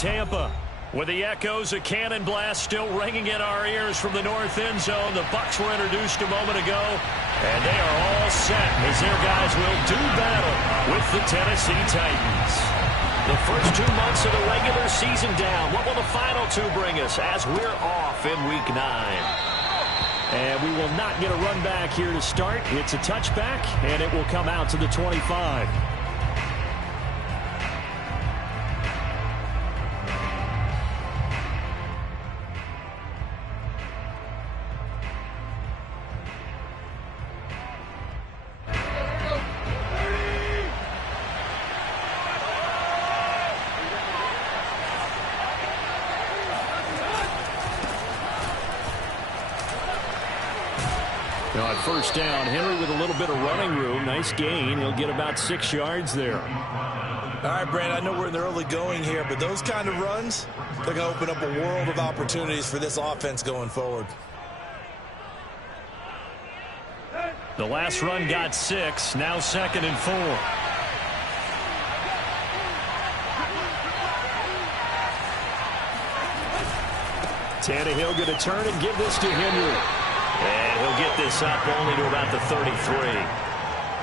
Tampa. With the echoes of cannon blast still ringing in our ears from the north end zone, the Bucs were introduced a moment ago, and they are all set as their guys will do battle with the Tennessee Titans. The first 2 months of the regular season down. What will the final two bring us as we're off in Week 9? And we will not get a run back here to start. It's a touchback, and it will come out to the 25. On first down, Henry with a little bit of running room. Nice gain. He'll get about 6 yards there. All right, Brad, I know we're in the early going here, but those kind of runs, they're going to open up a world of opportunities for this offense going forward. The last run got 6. Now 2nd and 4. Tannehill going to turn and give this to Henry. And he'll get this up only to about the 33.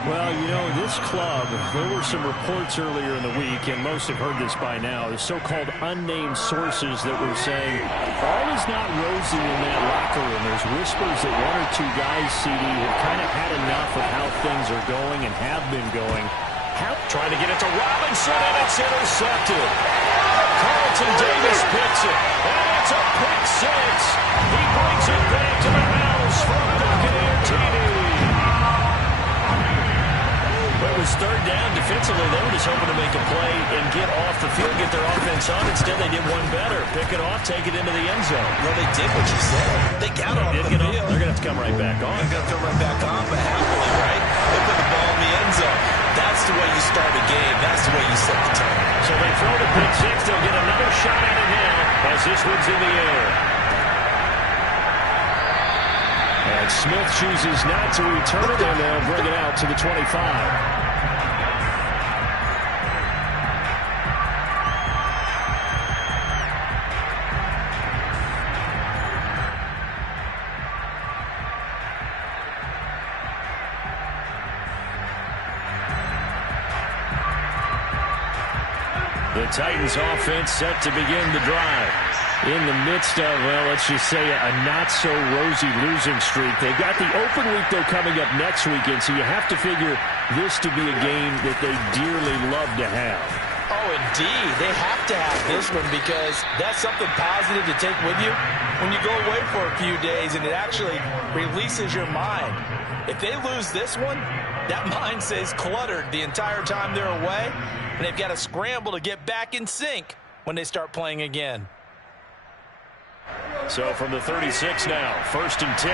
Well, you know, this club, there were some reports earlier in the week, and most have heard this by now, the so-called unnamed sources that were saying all is not rosy in that locker room. There's whispers that 1 or 2 guys, CD, have kind of had enough of how things are going and have been going. Trying to get it to Robinson, and it's intercepted. Carlton Davis picks it, and it's a pick 6. He brings it back to the house for a Buccaneer TD. But it was third down. Defensively, they were just hoping to make a play and get off the field, get their offense on. Instead, they did one better. Pick it off, take it into the end zone. Well, they did what you said. They got off the field. They're going to have to come right back on. They're going to come right back on, but happily, right? They put the ball in the end zone. That's the way you start a game. That's the way you set the tone. So they throw the pick 6. They'll get another shot at it now as this one's in the air. And Smith chooses not to return it, and they'll bring it out to the 25. The Titans offense set to begin the drive. In the midst of, well, let's just say a not-so-rosy losing streak. They've got the open week, though, coming up next weekend, so you have to figure this to be a game that they dearly love to have. Oh, indeed. They have to have this one because that's something positive to take with you when you go away for a few days, and it actually releases your mind. If they lose this one, that mind stays cluttered the entire time they're away, and they've got to scramble to get back in sync when they start playing again. So from the 36 now, 1st and 10.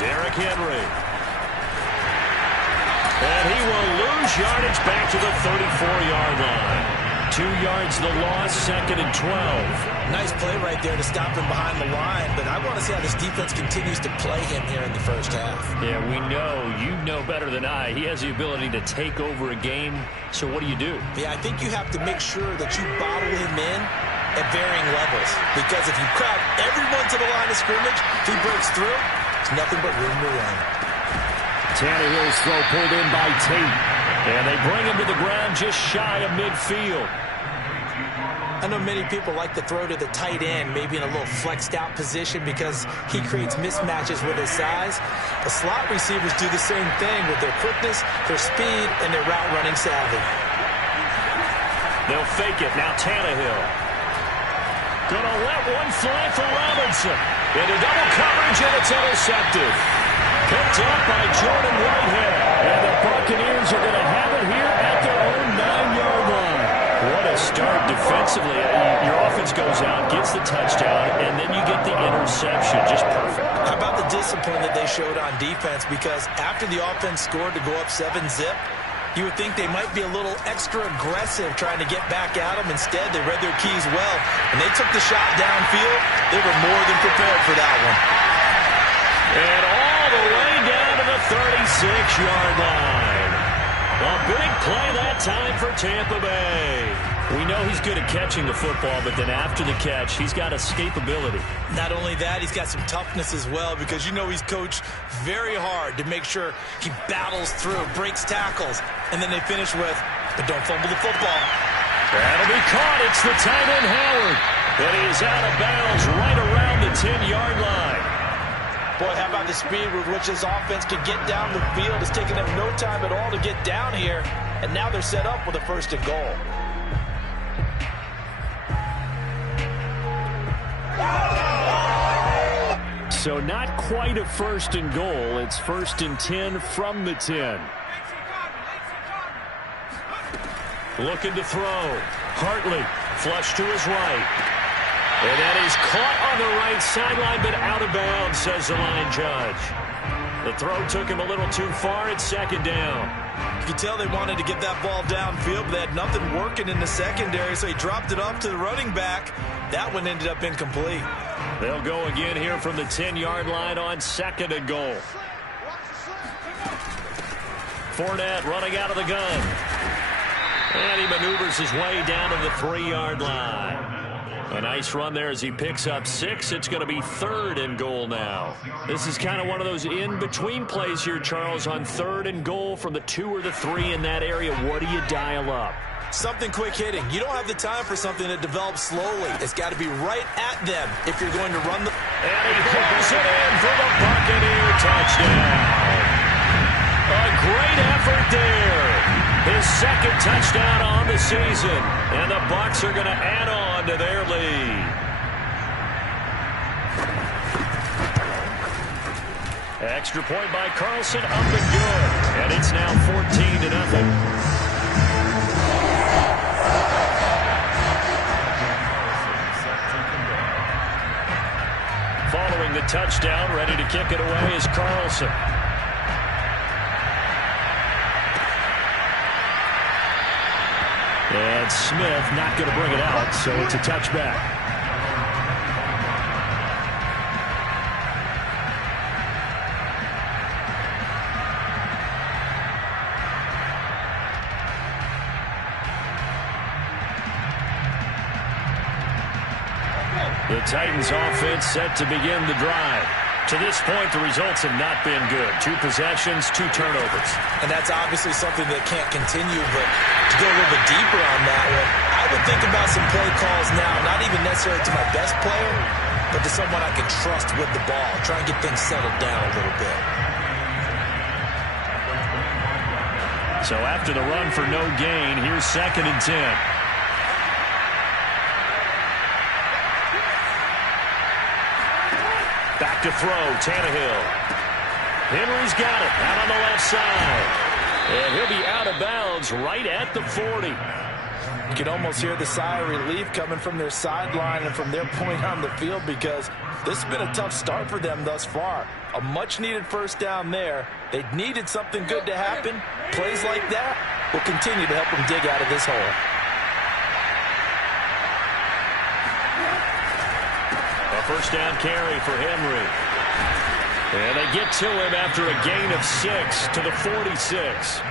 Derrick Henry. And he will lose yardage back to the 34-yard line. 2 yards the loss, 2nd and 12. Nice play right there to stop him behind the line, but I want to see how this defense continues to play him here in the first half. Yeah, we know. You know better than I. He has the ability to take over a game, so what do you do? Yeah, I think you have to make sure that you bottle him in at varying levels, because if you crowd everyone to the line of scrimmage, if he breaks through, it's nothing but room to run. Tannehill's throw pulled in by Tate, and they bring him to the ground just shy of midfield. I know many people like to throw to the tight end, maybe in a little flexed out position because he creates mismatches with his size. The slot receivers do the same thing with their quickness, their speed, and their route running savvy. They'll fake it. Now Tannehill. Gonna let one fly for Robinson. Into double coverage, and it's intercepted. Picked up by Jordan Whitehead. And the Buccaneers are going to have it here at their own 9-yard line. What a start defensively. Your offense goes out, gets the touchdown, and then you get the interception. Just perfect. How about the discipline that they showed on defense? Because after the offense scored to go up 7-zip, you would think they might be a little extra aggressive trying to get back at them. Instead, they read their keys well, and they took the shot downfield. They were more than prepared for that one. And all the way down to the 36-yard line. play that time for Tampa Bay. We know he's good at catching the football, but then after the catch, he's got escapability. Not only that, he's got some toughness as well, because you know he's coached very hard to make sure he battles through, breaks tackles, and then they finish with, but don't fumble the football. That'll be caught. It's the tight end, Howard. But he is out of bounds right around the 10-yard line. Boy, how about the speed with which this offense can get down the field? It's taken them no time at all to get down here, and now they're set up with a 1st and goal. So not quite a 1st and goal. It's 1st and 10 from the 10. Looking to throw. Hartley, flush to his right. And that is caught on the right sideline, but out of bounds, says the line judge. The throw took him a little too far. It's 2nd down. You can tell they wanted to get that ball downfield, but they had nothing working in the secondary, so he dropped it off to the running back. That one ended up incomplete. They'll go again here from the 10-yard line on 2nd and goal. Fournette running out of the gun. And he maneuvers his way down to the 3-yard line. A nice run there as he picks up 6. It's going to be 3rd and goal now. This is kind of one of those in-between plays here, Charles, on 3rd and goal from the 2 or the 3 in that area. What do you dial up? Something quick hitting. You don't have the time for something that develops slowly. It's got to be right at them if you're going to run the... And he pulls it in for the Buccaneer touchdown. A great effort there. His 2nd touchdown on the season. And the Bucs are going to add on to their lead. Extra point by Carlson, up and good. And it's now 14-0. Following the touchdown, ready to kick it away is Carlson. And Smith not going to bring it out, so it's a touchback. The Titans offense set to begin the drive. To this point, the results have not been good. 2 possessions, 2 turnovers. And that's obviously something that can't continue, but to go a little bit deeper on that one, I would think about some play calls now, not even necessarily to my best player, but to someone I can trust with the ball. Try and get things settled down a little bit. So after the run for no gain, here's 2nd and 10. Back to throw, Tannehill. Henry's got it, out on the left side. And he'll be out of bounds right at the 40. You can almost hear the sigh of relief coming from their sideline and from their point on the field, because this has been a tough start for them thus far. A much-needed 1st down there. They needed something good to happen. Plays like that will continue to help them dig out of this hole. A 1st down carry for Henry. And they get to him after a gain of 6 to the 46.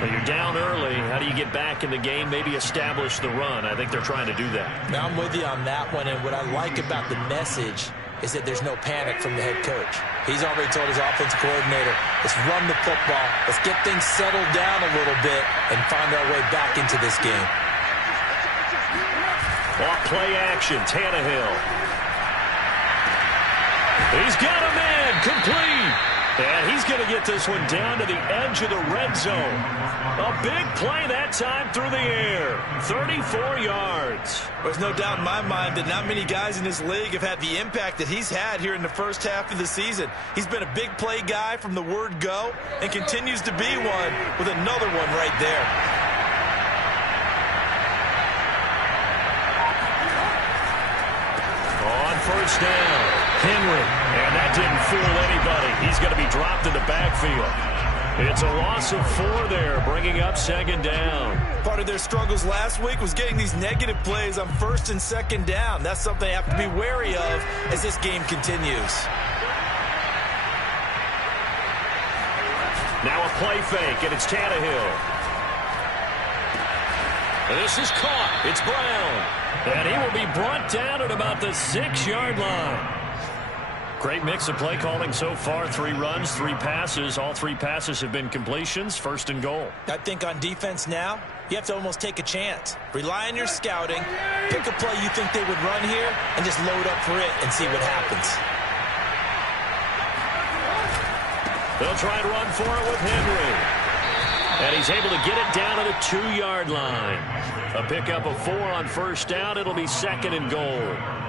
But you're down early. How do you get back in the game, maybe establish the run? I think they're trying to do that. Now I'm with you on that one, and what I like about the message is that there's no panic from the head coach. He's already told his offensive coordinator, let's run the football, let's get things settled down a little bit and find our way back into this game. Off play action, Tannehill. He's got a man, complete. And he's going to get this one down to the edge of the red zone. A big play that time through the air. 34 yards. There's no doubt in my mind that not many guys in this league have had the impact that he's had here in the 1st half of the season. He's been a big play guy from the word go and continues to be one with another one right there. On 1st down. Henry, and that didn't fool anybody. He's going to be dropped in the backfield. It's a loss of 4 there, bringing up 2nd down. Part of their struggles last week was getting these negative plays on 1st and 2nd down. That's something they have to be wary of as this game continues. Now a play fake, and it's Tannehill. This is caught. It's Brown. And he will be brought down at about the 6-yard line. Great mix of play calling so far. 3 runs, 3 passes. All 3 passes have been completions. First and goal. I think on defense now, you have to almost take a chance. Rely on your scouting. Pick a play you think they would run here and just load up for it and see what happens. They'll try and run for it with Henry. And he's able to get it down to the 2-yard line. A pickup of 4 on first down. It'll be second and goal.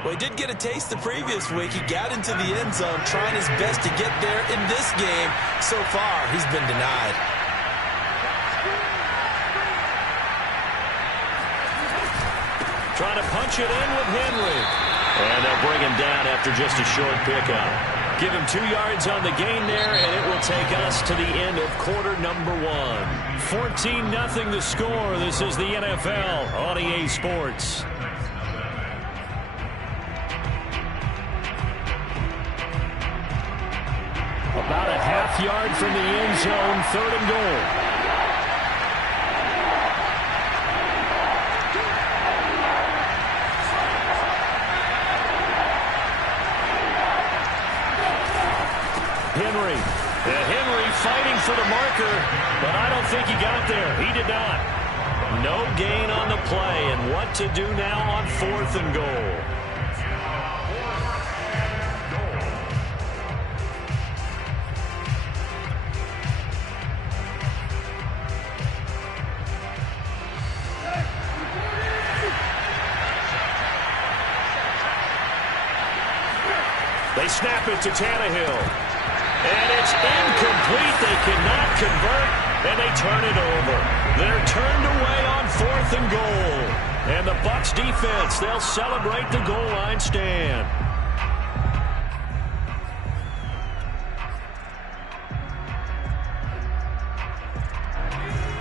Well, he did get a taste the previous week. He got into the end zone trying his best to get there in this game. So far, he's been denied. Trying to punch it in with Henry. And they'll bring him down after just a short pickup. Give him 2 yards on the gain there, and it will take us to the end of quarter number 1. 14-0 the score. This is the NFL on EA Sports. About a half-yard from the end zone, third and goal. Henry fighting for the marker, but I don't think he got there. He did not. No gain on the play, and what to do now on 4th and goal. They snap it to Tannehill. And it's incomplete. They cannot convert, and they turn it over. They're turned away on 4th and goal. And the Bucs defense, they'll celebrate the goal line stand.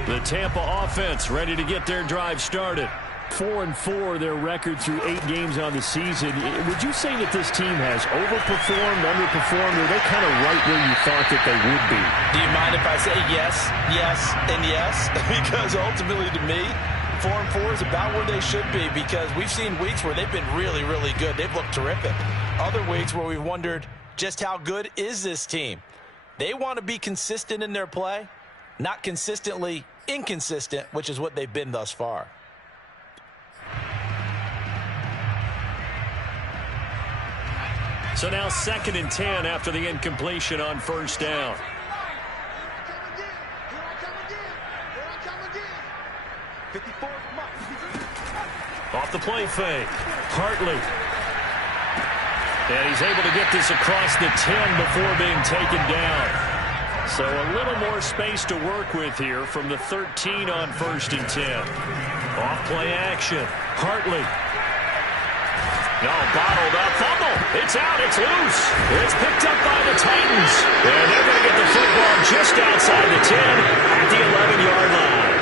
The Tampa offense ready to get their drive started. 4-4 their record through 8 games on the season. Would you say that this team has overperformed, underperformed, or are they kind of right where you thought that they would be? Do you mind if I say yes, yes, and yes? Because ultimately to me, 4-4 is about where they should be, because we've seen weeks where they've been really, really good. They've looked terrific. Other weeks where we've wondered just how good is this team. They want to be consistent in their play, not consistently inconsistent, which is what they've been thus far. So now 2nd and 10 after the incompletion on first down. Off the play fake. Hartley. And he's able to get this across the 10 before being taken down. So a little more space to work with here from the 13 on 1st and 10. Off play action. Hartley. No, bottled up, fumble. It's out, it's loose. It's picked up by the Titans. And they're going to get the football just outside the 10 at the 11-yard line.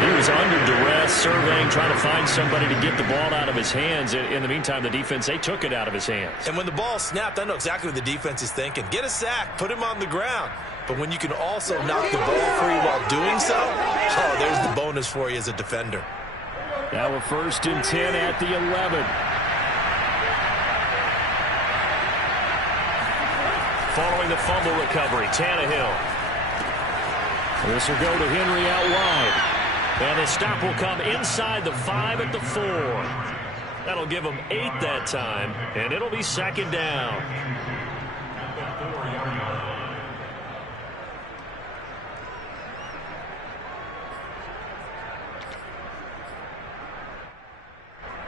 He was under duress, surveying, trying to find somebody to get the ball out of his hands. In the meantime, the defense, they took it out of his hands. And when the ball snapped, I know exactly what the defense is thinking. Get a sack, put him on the ground. But when you can also knock the ball free while doing so, oh, there's the bonus for you as a defender. Now a 1st and 10 at the 11. Following the fumble recovery, Tannehill. This will go to Henry out wide. And the stop will come inside the 5 at the 4. That'll give them 8 that time, and it'll be 2nd down.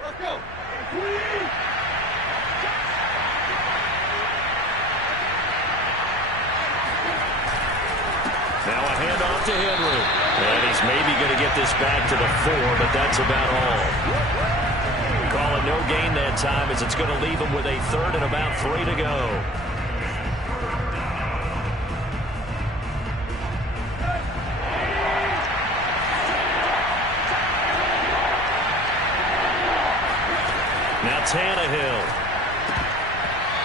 Let's go. Now a handoff to Henry. And he's maybe going to get this back to the 4, but that's about all. Call it no gain that time, as it's going to leave him with a 3rd and about 3 to go. Now Tannehill.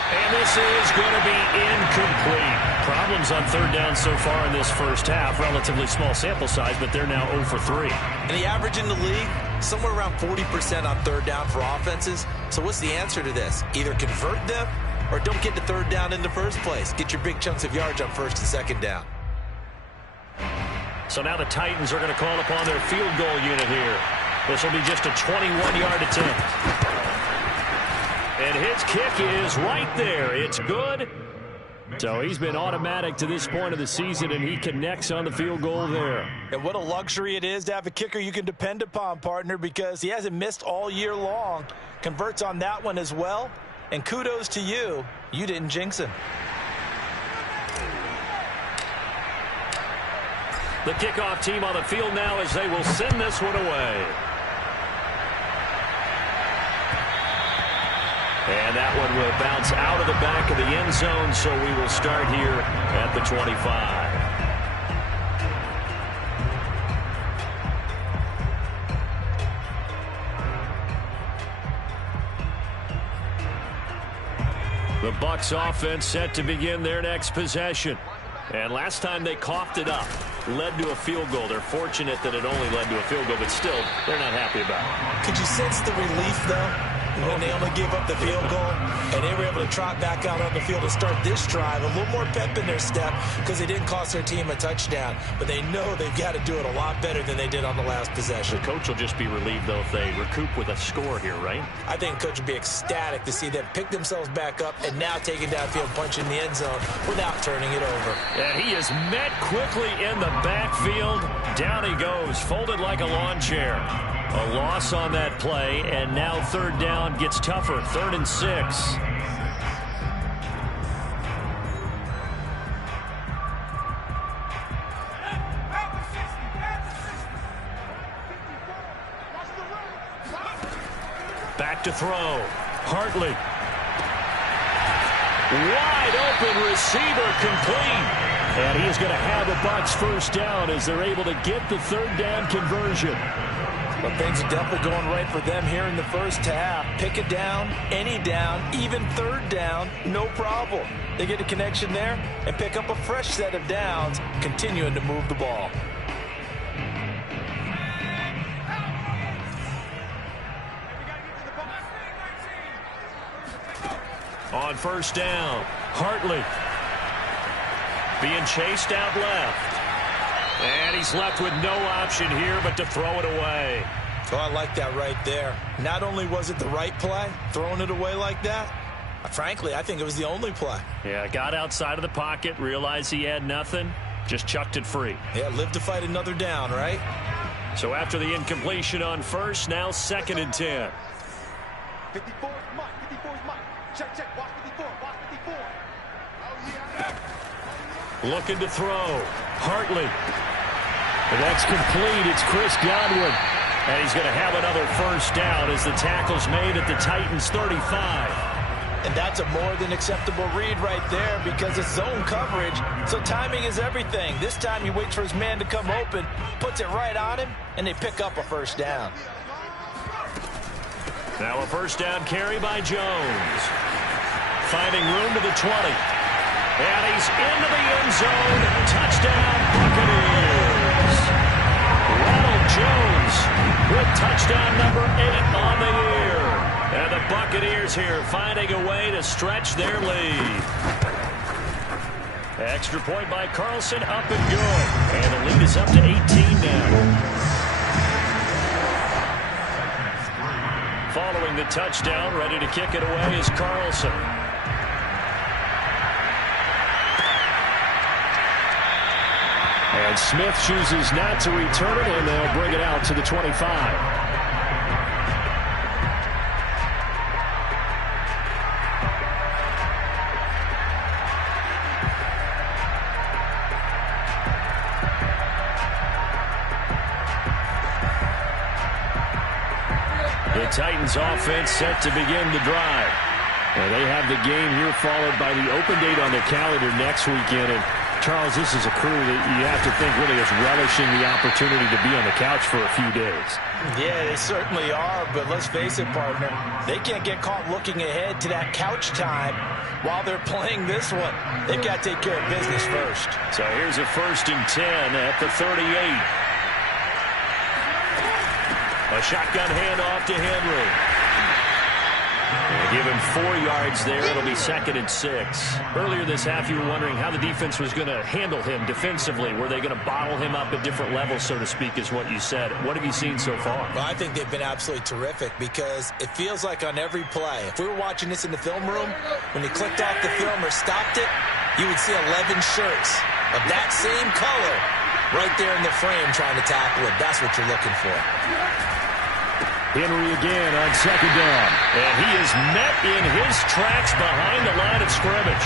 And And this is going to be incomplete. Problems on third down so far in this first half. Relatively small sample size, but they're now 0 for 3. And the average in the league, somewhere around 40% on third down for offenses. So what's the answer to this? Either convert them or don't get to third down in the first place. Get your big chunks of yards on first and second down. So now the Titans are going to call upon their field goal unit here. This will be just a 21-yard attempt. And his kick is right there. It's good. So he's been automatic to this point of the season, and he connects on the field goal there. And what a luxury it is to have a kicker you can depend upon, partner, because he hasn't missed all year long. Converts on that one as well. And kudos to you. You didn't jinx him. The kickoff team on the field now as they will send this one away. And that one will bounce out of the back of the end zone, so we will start here at the 25. The Bucs offense set to begin their next possession. And last time they coughed it up, led to a field goal. They're fortunate that it only led to a field goal, but still, they're not happy about it. Could you sense the relief, though, when they only gave up the field goal and they were able to trot back out on the field to start this drive? A little more pep in their step because they didn't cost their team a touchdown, but they know they've got to do it a lot better than they did on the last possession. The coach will just be relieved, though, if they recoup with a score here, right? I think the coach would be ecstatic to see them pick themselves back up and now take it downfield, punch in the end zone without turning it over. And he is met quickly in the backfield. Down he goes, folded like a lawn chair. A loss on that play, and now third down gets tougher. 3rd and 6. Back to throw. Hartley. Wide open receiver, complete. And he is going to have a Bucs first down as they're able to get the third down conversion. But things are definitely going right for them here in the first half. Pick it down, any down, even third down, no problem. They get a connection there and pick up a fresh set of downs, continuing to move the ball. On first down, Hartley being chased out left. And he's left with no option here but to throw it away. Oh, I like that right there. Not only was it the right play, throwing it away like that, frankly, I think it was the only play. Yeah, got outside of the pocket, realized he had nothing, just chucked it free. Yeah, live to fight another down, right? So after the incompletion on first, now 2nd and 10. 54 is Mike. 54 is Mike. Check. Watch 54. Watch 54. Oh, yeah. Looking to throw. Hartley. And that's complete. It's Chris Godwin. And he's going to have another first down as the tackle's made at the Titans' 35. And that's a more than acceptable read right there because it's zone coverage. So timing is everything. This time he waits for his man to come open, puts it right on him, and they pick up a first down. Now a first down carry by Jones. Finding room to the 20. And he's into the end zone. Touchdown, Buccaneers. Ronald Jones with touchdown number 8 on the year. And the Buccaneers here finding a way to stretch their lead. Extra point by Carlson, up and good. And the lead is up to 18 now. Following the touchdown, ready to kick it away is Carlson. And Smith chooses not to return it, and they'll bring it out to the 25. The Titans offense set to begin the drive. And they have the game here followed by the open date on their calendar next weekend. And Charles, this is a crew that you have to think really is relishing the opportunity to be on the couch for a few days. Yeah, they certainly are, but let's face it, partner. They can't get caught looking ahead to that couch time while they're playing this one. They've got to take care of business first. So here's a 1st and 10 at the 38. A shotgun handoff to Henry. Give him 4 yards there. It'll be 2nd and 6. Earlier this half, you were wondering how the defense was going to handle him defensively. Were they going to bottle him up at different levels, so to speak, is what you said. What have you seen so far? Well, I think they've been absolutely terrific because it feels like on every play, if we were watching this in the film room, when he clicked off the film or stopped it, you would see 11 shirts of that same color right there in the frame trying to tackle him. That's what you're looking for. Henry again on 2nd down. And he is met in his tracks behind the line of scrimmage.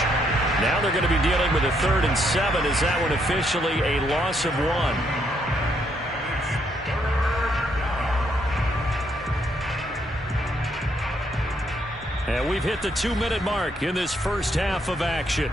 Now they're going to be dealing with a 3rd and 7. Is that one officially a loss of 1? And we've hit the 2-minute mark in this first half of action.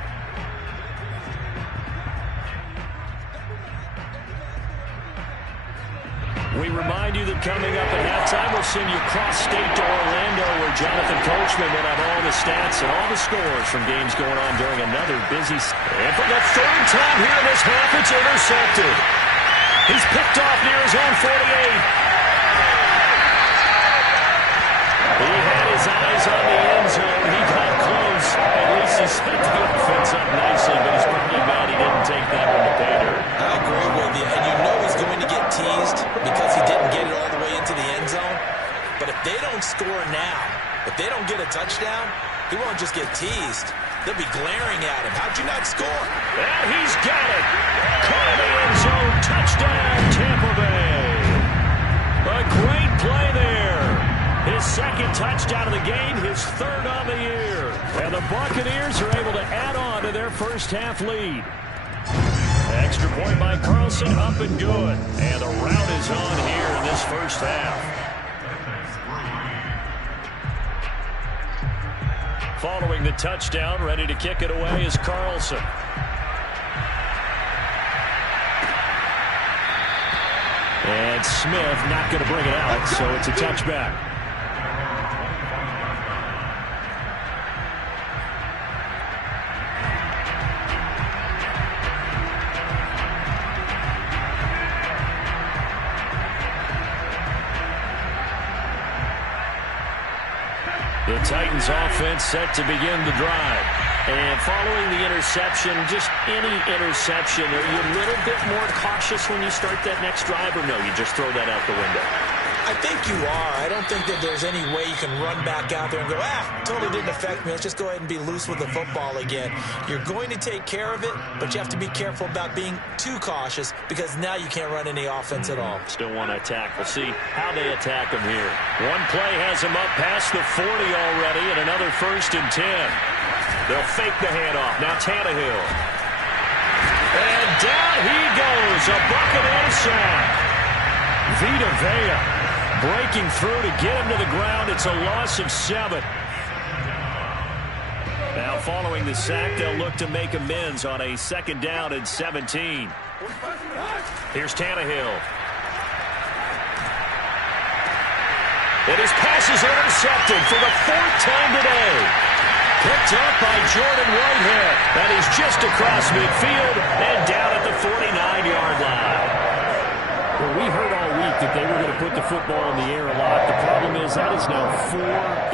We remind you that coming up at halftime, we'll send you cross-state to Orlando, where Jonathan Coachman will have all the stats and all the scores from games going on during another busy. And for the 3rd time here in this half, it's intercepted. He's picked off near his own 48. He had his eyes on the end zone. He got close. At least he set the offense up nicely, but he's probably mad he didn't take that one to pay dirt. I agree with you, and you know he's going to get teased because he didn't get it all the way into the end zone. But if they don't score now, if they don't get a touchdown, he won't just get teased. They'll be glaring at him. How'd you not score? And he's got it. Caught in the end zone. Touchdown, Tampa Bay. A great play there. His 2nd touchdown of the game, his 3rd on the year. And the Buccaneers are able to add on to their first half lead. Extra point by Carlson, up and good. And the rout is on here in this first half. Following the touchdown, ready to kick it away is Carlson. And Smith not going to bring it out, so it's a touchback. The Titans offense set to begin the drive. And following the interception, just any interception, are you a little bit more cautious when you start that next drive, or no, you just throw that out the window? I think you are. I don't think that there's any way you can run back out there and go, totally didn't affect me. Let's just go ahead and be loose with the football again. You're going to take care of it, but you have to be careful about being too cautious because now you can't run any offense at all. Still want to attack. We'll see how they attack them here. One play has them up past the 40 already, and another 1st and 10. They'll fake the handoff. Now Tannehill. And down he goes. A Buccaneers sack. Vita Vea breaking through to get him to the ground. It's a loss of 7. Now following the sack, they'll look to make amends on a 2nd down and 17. Here's Tannehill. And his pass is intercepted for the 4th time today. Picked up by Jordan Whitehead. That is just across midfield and down at the 49-yard line. Well, we heard all week that they were going to put the football in the air a lot. The problem is that is now 4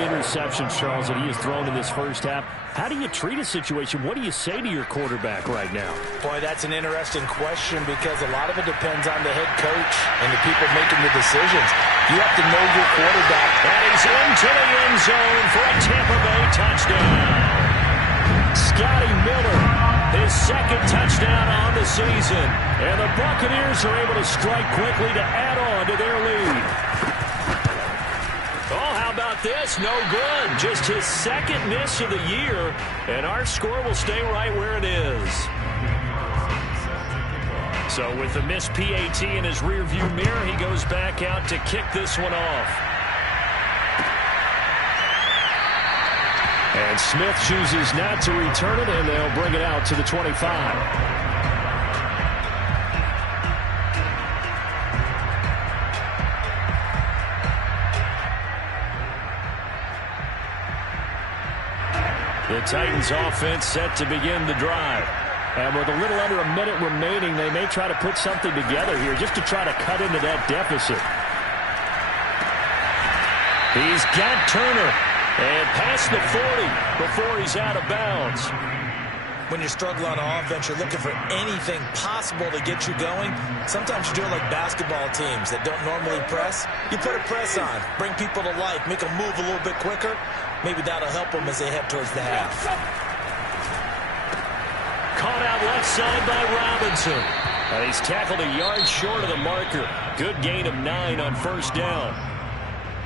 interceptions, Charles, that he has thrown in this first half. How do you treat a situation? What do you say to your quarterback right now? Boy, that's an interesting question because a lot of it depends on the head coach and the people making the decisions. You have to know your quarterback. And he's into the end zone for a Tampa Bay touchdown. Scotty Miller, his 2nd touchdown on the season. And the Buccaneers are able to strike quickly to add on to their lead. Oh, how about this? No good. Just his 2nd miss of the year. And our score will stay right where it is. So with the missed PAT in his rearview mirror, he goes back out to kick this one off. And Smith chooses not to return it, and they'll bring it out to the 25. The Titans offense set to begin the drive. And with a little under a minute remaining, they may try to put something together here just to try to cut into that deficit. He's got Turner. And past the 40 before he's out of bounds. When you struggle on offense, you're looking for anything possible to get you going. Sometimes you do it like basketball teams that don't normally press. You put a press on, bring people to life, make them move a little bit quicker. Maybe that'll help them as they head towards the half. Caught out left side by Robinson. And he's tackled a yard short of the marker. Good gain of 9 on first down.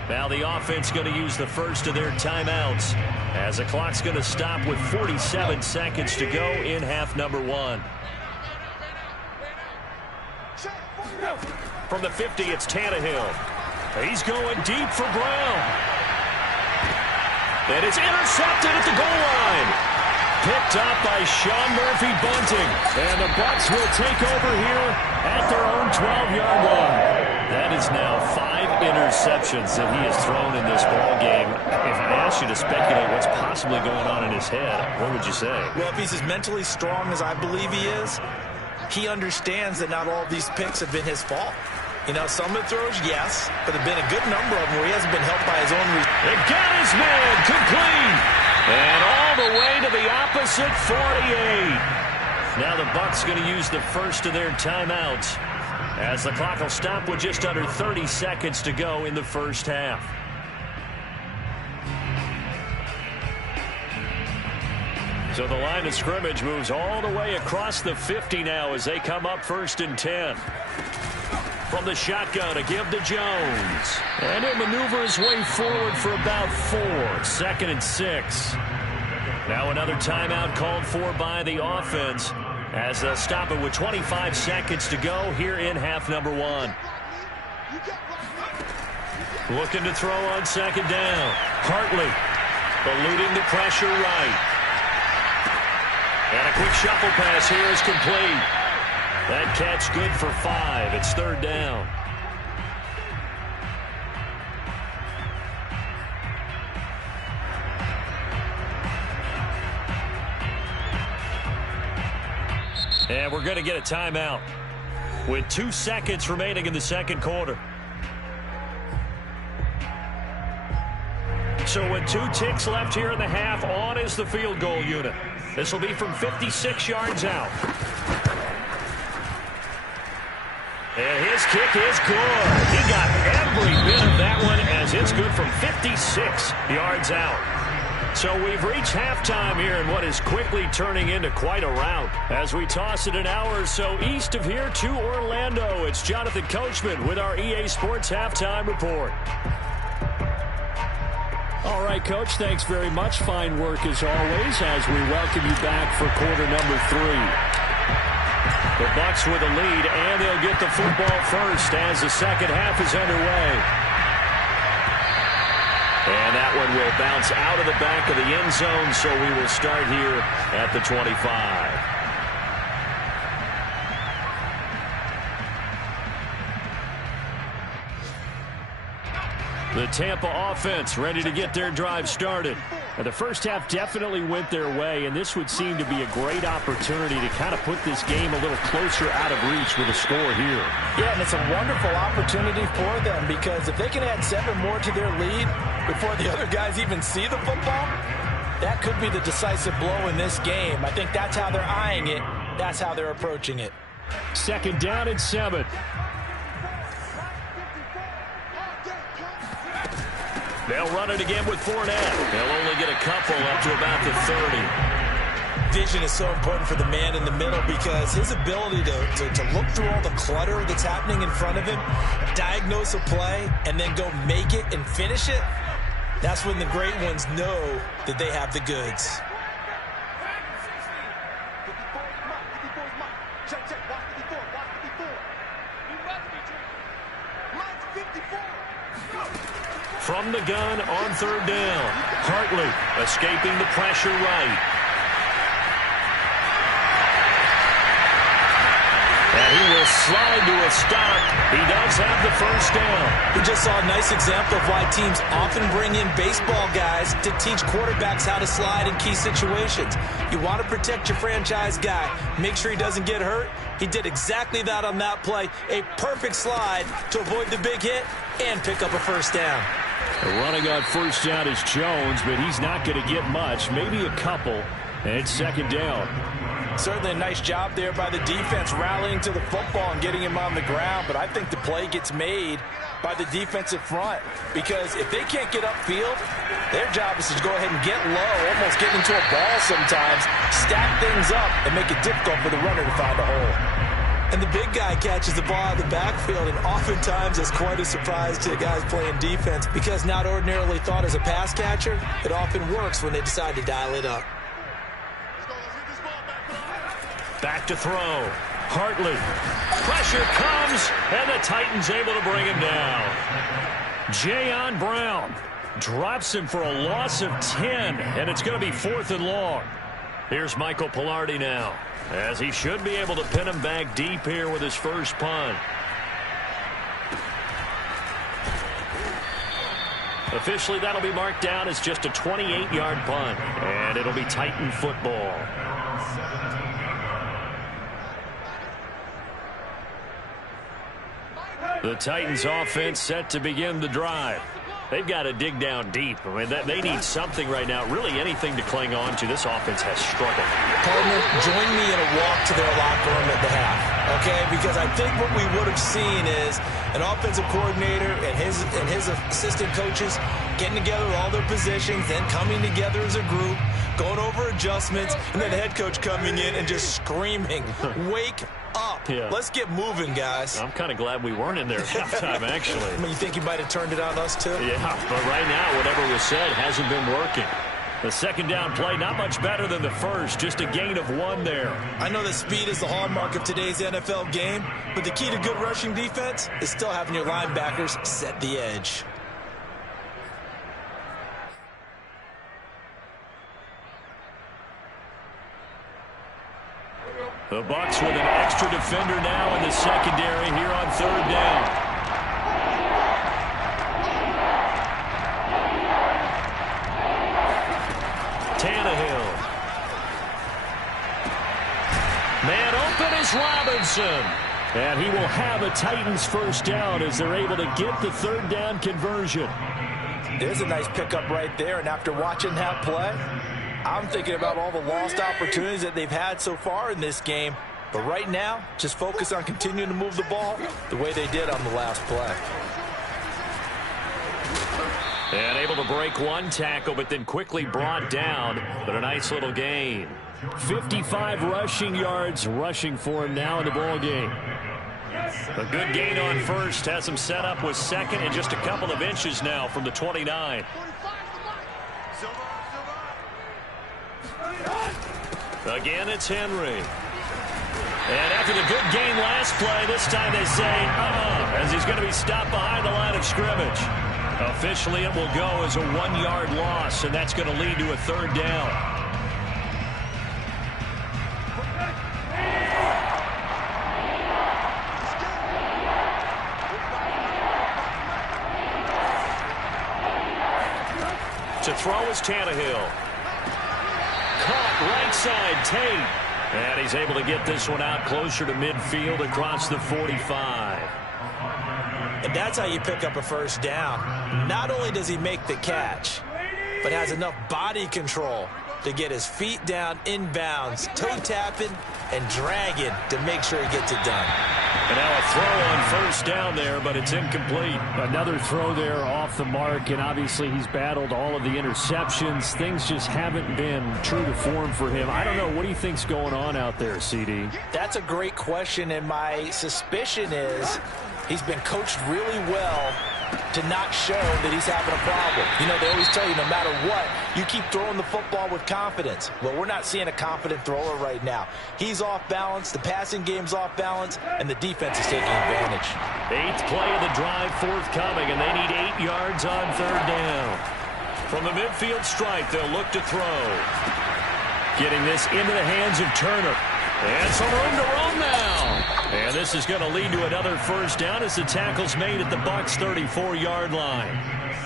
Now the offense going to use the first of their timeouts as the clock's going to stop with 47 seconds to go in half number 1. From the 50, it's Tannehill. He's going deep for Brown. And it's intercepted at the goal line. Picked up by Sean Murphy-Bunting. And the Bucs will take over here at their own 12-yard line. That is now 5 interceptions that he has thrown in this ball game. If I asked you to speculate what's possibly going on in his head, what would you say? Well, if he's as mentally strong as I believe he is, he understands that not all of these picks have been his fault. You know, some of the throws, yes, but there have been a good number of them where he hasn't been helped by his own. They got his man complete. And all the way to the opposite 48. Now the Bucs going to use the first of their timeouts as the clock will stop with just under 30 seconds to go in the first half. So the line of scrimmage moves all the way across the 50 now as they come up 1st and 10. From the shotgun, a give to Jones. And he'll maneuver his way forward for about 4. 2nd and 6. Now another timeout called for by the offense as they'll stop it with 25 seconds to go here in half number 1. Looking to throw on 2nd down. Hartley eluding the pressure right. And a quick shuffle pass here is complete. That catch good for 5. It's 3rd down. And we're going to get a timeout with 2 seconds remaining in the second quarter. So with 2 ticks left here in the half, on is the field goal unit. This will be from 56 yards out. And his kick is good. He got every bit of that one as it's good from 56 yards out. So we've reached halftime here in what is quickly turning into quite a rout. As we toss it an hour or so east of here to Orlando, it's Jonathan Coachman with our EA Sports Halftime Report. All right, Coach, thanks very much. Fine work as always as we welcome you back for quarter number 3. The Bucs with a lead, and they'll get the football first as the second half is underway. And that one will bounce out of the back of the end zone, so we will start here at the 25. The Tampa offense ready to get their drive started. And the first half definitely went their way, and this would seem to be a great opportunity to kind of put this game a little closer out of reach with a score here. Yeah, and it's a wonderful opportunity for them because if they can add 7 more to their lead before the other guys even see the football, that could be the decisive blow in this game. I think that's how they're eyeing it. That's how they're approaching it. 2nd down and 7. They'll run it again with Fournette. They'll only get a couple up to about the 30. Vision is so important for the man in the middle because his ability to look through all the clutter that's happening in front of him, diagnose a play, and then go make it and finish it, that's when the great ones know that they have the goods. From the gun on 3rd down. Hartley escaping the pressure right. And he will slide to a stop. He does have the first down. We just saw a nice example of why teams often bring in baseball guys to teach quarterbacks how to slide in key situations. You want to protect your franchise guy. Make sure he doesn't get hurt. He did exactly that on that play. A perfect slide to avoid the big hit and pick up a first down. The running on first down is Jones, but he's not going to get much, maybe a couple, and it's second down. Certainly a nice job there by the defense rallying to the football and getting him on the ground, but I think the play gets made by the defensive front because if they can't get upfield, their job is to go ahead and get low, almost get into a ball sometimes, stack things up, and make it difficult for the runner to find a hole. And the big guy catches the ball out of the backfield, and oftentimes it's quite a surprise to the guys playing defense because not ordinarily thought as a pass catcher, it often works when they decide to dial it up. Back to throw. Hartley. Pressure comes, and the Titans able to bring him down. Jayon Brown drops him for a loss of 10, and it's going to be 4th and long. Here's Michael Pilardi now, as he should be able to pin him back deep here with his first punt. Officially, that'll be marked down as just a 28-yard punt, and it'll be Titan football. The Titans offense set to begin the drive. They've got to dig down deep. I mean, they need something right now, really anything to cling on to. This offense has struggled. Partner, join me in a walk to their locker room at the half, okay? Because I think what we would have seen is an offensive coordinator and his assistant coaches getting together all their positions, then coming together as a group, going over adjustments, and then the head coach coming in and just screaming, wake up. Yeah. Let's get moving, guys. I'm kind of glad we weren't in there at halftime, actually. I mean, you think he might have turned it on us, too? Yeah, but right now, whatever was said hasn't been working. The second down play, not much better than the first, just a gain of 1 there. I know that speed is the hallmark of today's NFL game, but the key to good rushing defense is still having your linebackers set the edge. The Bucs with an extra defender now in the secondary here on 3rd down. Tannehill. Man open is Robinson. And he will have a Titans first down as they're able to get the 3rd down conversion. There's a nice pickup right there, and after watching that play, I'm thinking about all the lost opportunities that they've had so far in this game. But right now, just focus on continuing to move the ball the way they did on the last play. And able to break 1 tackle, but then quickly brought down. But a nice little gain. 55 rushing yards rushing for him now in the ball game. A good gain on first. Has him set up with second and just a couple of inches now from the 29. Again, it's Henry. And after the good gain last play, this time they say, as he's going to be stopped behind the line of scrimmage. Officially, it will go as a 1-yard loss, and that's going to lead to a 3rd down. To throw is Tannehill. Caught right side, Tate. And he's able to get this one out closer to midfield across the 45. And that's how you pick up a first down. Not only does he make the catch, but has enough body control to get his feet down inbounds, toe tapping and dragging to make sure he gets it done. And now a throw on first down there, but it's incomplete. Another throw there off the mark, and obviously he's battled all of the interceptions. Things just haven't been true to form for him. I don't know. What do you think's going on out there, CD? That's a great question, and my suspicion is he's been coached really well to not show that he's having a problem. You know, they always tell you no matter what, you keep throwing the football with confidence. Well, we're not seeing a confident thrower right now. He's off balance, the passing game's off balance, and the defense is taking advantage. 8th play of the drive forthcoming, and they need 8 yards on 3rd down. From the midfield stripe, they'll look to throw. Getting this into the hands of Turner. And some room to roam now. And this is going to lead to another first down as the tackle's made at the Bucs 34-yard line.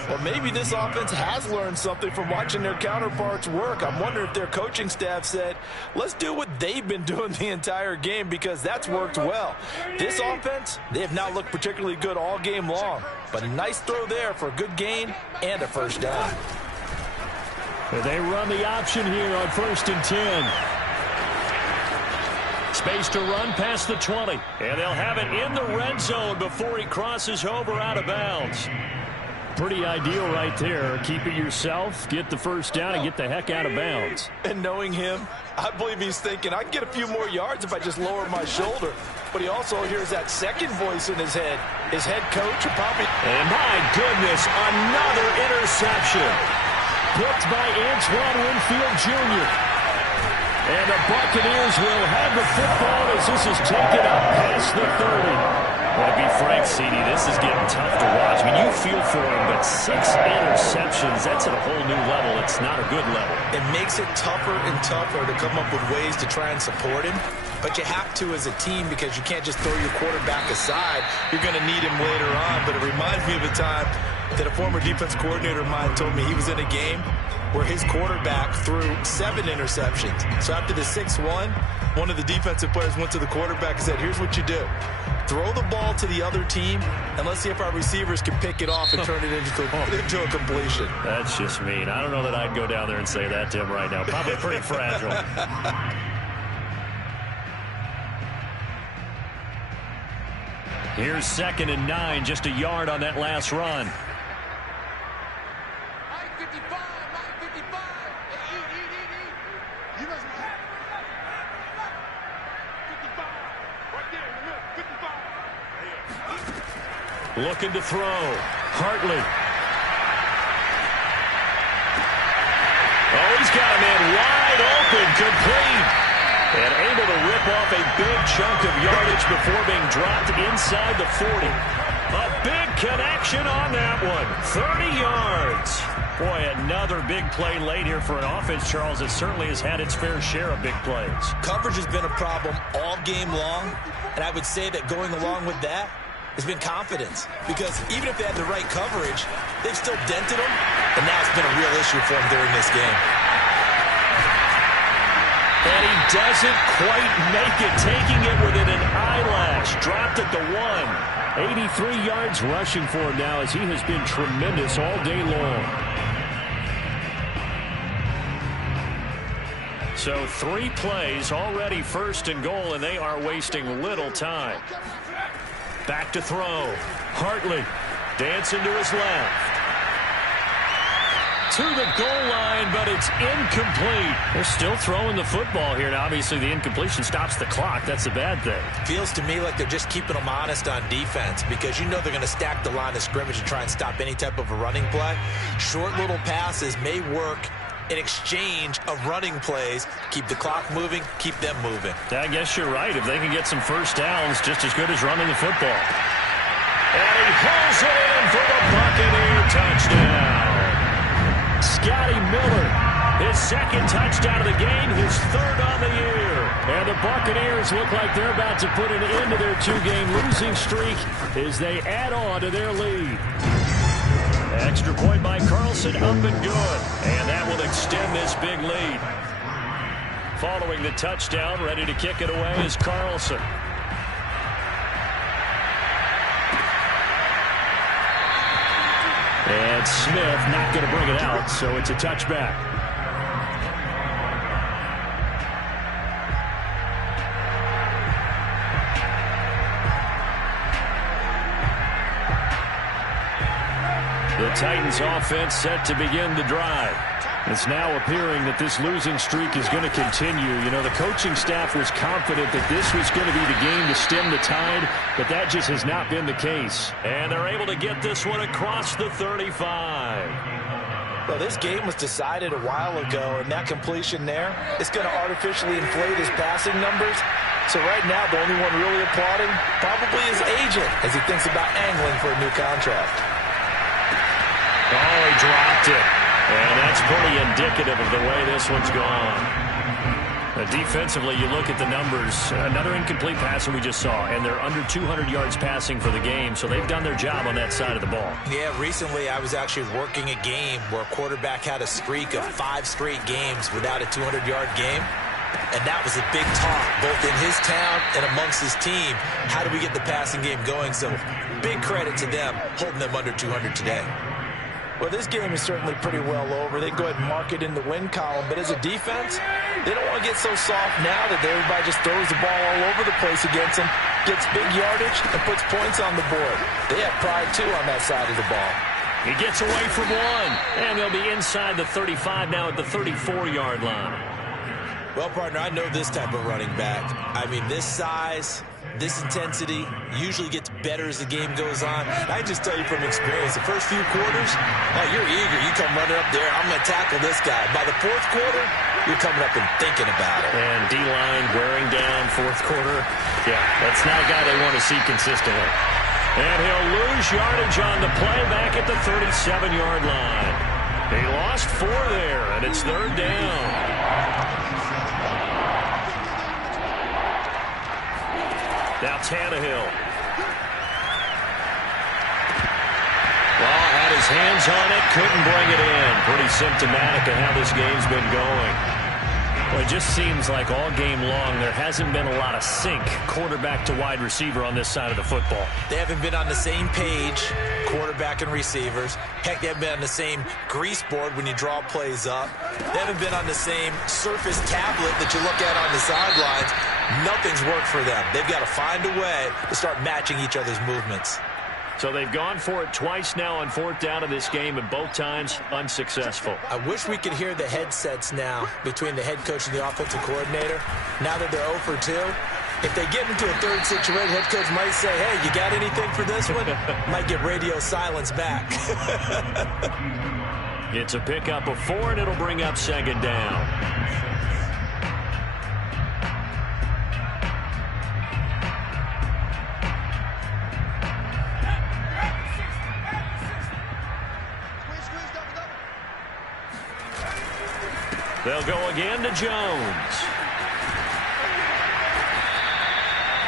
Well, maybe this offense has learned something from watching their counterparts work. I'm wondering if their coaching staff said, let's do what they've been doing the entire game, because that's worked well. This offense, they have not looked particularly good all game long. But a nice throw there for a good gain and a first down. They run the option here on 1st and 10. Space to run past the 20. And they'll have it in the red zone before he crosses over out of bounds. Pretty ideal right there. Keep it yourself, get the first down, and get the heck out of bounds. And knowing him, I believe he's thinking, I can get a few more yards if I just lower my shoulder. But he also hears that second voice in his head. His head coach will probably... And my goodness, another interception. Picked by Antoine Winfield Jr. And the Buccaneers will have the football as this is taken up past the 30. Well, to be frank, CD, this is getting tough to watch. I mean, you feel for him, but 6 interceptions, that's at a whole new level. It's not a good level. It makes it tougher and tougher to come up with ways to try and support him. But you have to as a team, because you can't just throw your quarterback aside. You're going to need him later on. But it reminds me of a time that a former defense coordinator of mine told me he was in a game where his quarterback threw 7 interceptions. So after the 6-1, one of the defensive players went to the quarterback and said, here's what you do. Throw the ball to the other team, and let's see if our receivers can pick it off and turn it into a completion. That's just mean. I don't know that I'd go down there and say that to him right now. Probably pretty fragile. Here's 2nd and 9, just a yard on that last run. Looking to throw. Hartley. Oh, he's got a man wide open, complete. And able to rip off a big chunk of yardage before being dropped inside the 40. A big connection on that one. 30 yards. Boy, another big play late here for an offense, Charles, that certainly has had its fair share of big plays. Coverage has been a problem all game long, and I would say that going along with that has been confidence, because even if they had the right coverage, they've still dented them, and now it's been a real issue for them during this game. And he doesn't quite make it, taking it within an eyelash. Dropped at the 1. 83 yards rushing for him now, as he has been tremendous all day long. So 3 plays, already 1st and goal, and they are wasting little time. Back to throw. Hartley dancing to his left. To the goal line, but it's incomplete. They're still throwing the football here, and obviously the incompletion stops the clock. That's a bad thing. Feels to me like they're just keeping them honest on defense, because you know they're going to stack the line of scrimmage and try and stop any type of a running play. Short little passes may work in exchange of running plays. Keep the clock moving, keep them moving. I guess you're right. If they can get some first downs, just as good as running the football. And he pulls it in for the Buccaneer touchdown. Scotty Miller, his 2nd touchdown of the game, his 3rd on the year. And the Buccaneers look like they're about to put an end to their 2-game losing streak as they add on to their lead. Extra point by Carlson, up and good. And that will extend this big lead. Following the touchdown, ready to kick it away is Carlson. And Smith not going to bring it out, so it's a touchback. The Titans offense set to begin the drive. It's now appearing that this losing streak is going to continue. You know, the coaching staff was confident that this was going to be the game to stem the tide, but that just has not been the case. And they're able to get this one across the 35. Well, this game was decided a while ago, and that completion there is going to artificially inflate his passing numbers. So right now, the only one really applauding probably his agent as he thinks about angling for a new contract. Oh, he dropped it. And that's pretty indicative of the way this one's gone. Defensively, you look at the numbers. Another incomplete passer we just saw, and they're under 200 yards passing for the game, so they've done their job on that side of the ball. Yeah, recently I was actually working a game where a quarterback had a streak of 5 straight games without a 200-yard game. And that was a big talk, both in his town and amongst his team. How do we get the passing game going? So big credit to them, holding them under 200 today. Well, this game is certainly pretty well over. They can go ahead and mark it in the win column. But as a defense, they don't want to get so soft now that everybody just throws the ball all over the place against them, gets big yardage, and puts points on the board. They have pride, too, on that side of the ball. He gets away from one, and they'll be inside the 35 now at the 34-yard line. Well, partner, I know this type of running back. I mean, this size, this intensity usually gets better as the game goes on. I just tell you from experience, the first few quarters, oh, you're eager. You come running up there, I'm going to tackle this guy. By the fourth quarter, you're coming up and thinking about it. And D-line wearing down fourth quarter. Yeah, that's not a guy they want to see consistently. And he'll lose yardage on the play back at the 37-yard line. He lost 4 there, and it's third down. Now Tannehill. Well, had his hands on it, couldn't bring it in. Pretty symptomatic of how this game's been going. Well, it just seems like all game long there hasn't been a lot of sync quarterback to wide receiver on this side of the football. They haven't been on the same page, quarterback and receivers. Heck, they haven't been on the same grease board when you draw plays up. They haven't been on the same surface tablet that you look at on the sidelines. Nothing's worked for them. They've got to find a way to start matching each other's movements. So they've gone for it twice now on fourth down in this game, and both times unsuccessful. I wish we could hear the headsets now between the head coach and the offensive coordinator. Now that they're 0 for 2, if they get into a third situation, head coach might say, hey, you got anything for this one? Might get radio silence back. It's a pickup of 4, and it'll bring up second down. They'll go again to Jones.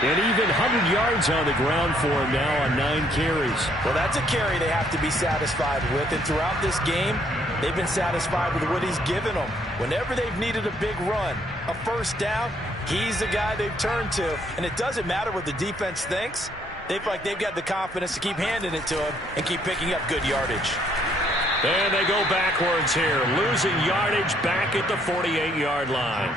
And even 100 yards on the ground for him now on 9 carries. Well, that's a carry they have to be satisfied with. And throughout this game, they've been satisfied with what he's given them. Whenever they've needed a big run, a first down, he's the guy they've turned to. And it doesn't matter what the defense thinks. They've got the confidence to keep handing it to him and keep picking up good yardage. And they go backwards here, losing yardage back at the 48-yard line.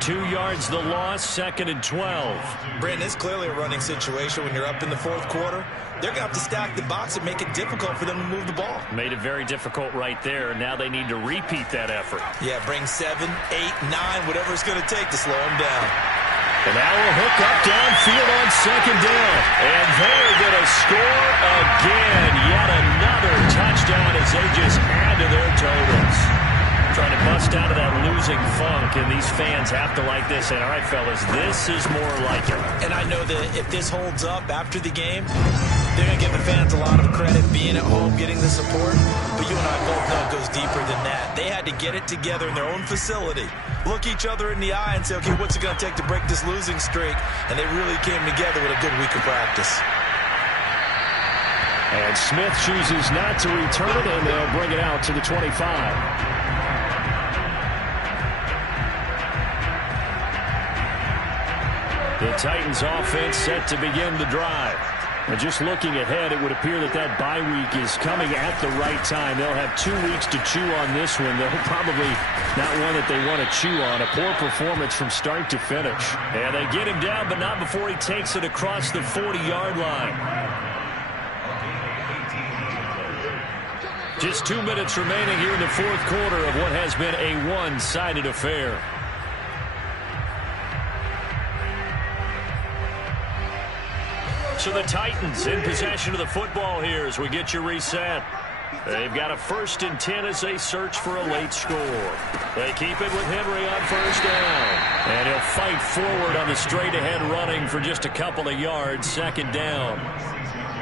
2 yards the loss, 2nd and 12. Brandon, it's clearly a running situation when you're up in the fourth quarter. They're going to have to stack the box and make it difficult for them to move the ball. Made it very difficult right there. Now they need to repeat that effort. Yeah, bring 7, 8, 9, whatever it's going to take to slow them down. And now we'll hook up downfield on second down. And they're going to score again. Yet another touchdown as they just add to their totals. Trying to bust out of that losing funk, and these fans have to like this. And all right, fellas, this is more like it. And I know that if this holds up after the game, they're going to give the fans a lot of credit being at home, getting the support. But you and I both know it goes deeper than that. They had to get it together in their own facility, look each other in the eye and say, okay, what's it going to take to break this losing streak? And they really came together with a good week of practice. And Smith chooses not to return it, and they'll bring it out to the 25. The Titans offense set to begin the drive. And just looking ahead, it would appear that bye week is coming at the right time. They'll have 2 weeks to chew on this one. They'll probably not one that they want to chew on. A poor performance from start to finish. And they get him down, but not before he takes it across the 40-yard line. Just 2 minutes remaining here in the fourth quarter of what has been a one-sided affair. So the Titans in possession of the football here as we get you reset. They've got a 1st and 10 as they search for a late score. They keep it with Henry on first down. And he'll fight forward on the straight-ahead running for just a couple of yards, 2nd down.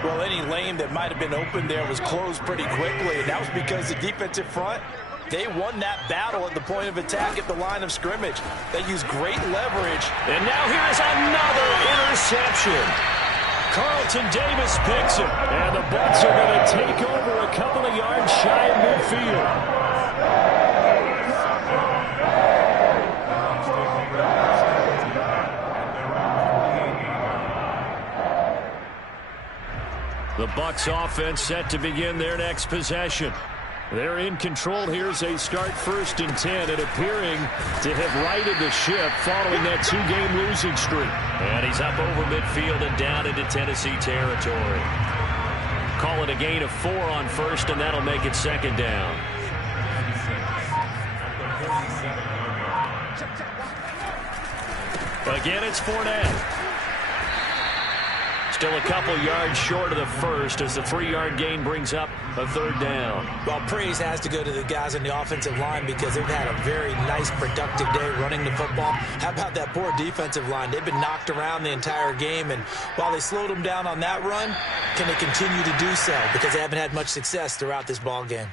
Well, any lane that might have been open there was closed pretty quickly, and that was because the defensive front They won that battle at the point of attack at the line of scrimmage. They used great leverage. And now here's another interception. Carlton Davis picks it. And the Bucs are going to take over a couple of yards shy of midfield. The Bucs offense set to begin their next possession. They're in control here as they start 1st and 10 and appearing to have righted the ship following that 2-game losing streak. And he's up over midfield and down into Tennessee territory. Call it a gain of 4 on 1st, and that'll make it 2nd down. Again, it's Fournette. Still a couple yards short of the 1st as the 3-yard gain brings up a 3rd down. Well, praise has to go to the guys on the offensive line because they've had a very nice, productive day running the football. How about that poor defensive line? They've been knocked around the entire game, and while they slowed them down on that run, can they continue to do so? Because they haven't had much success throughout this ball game.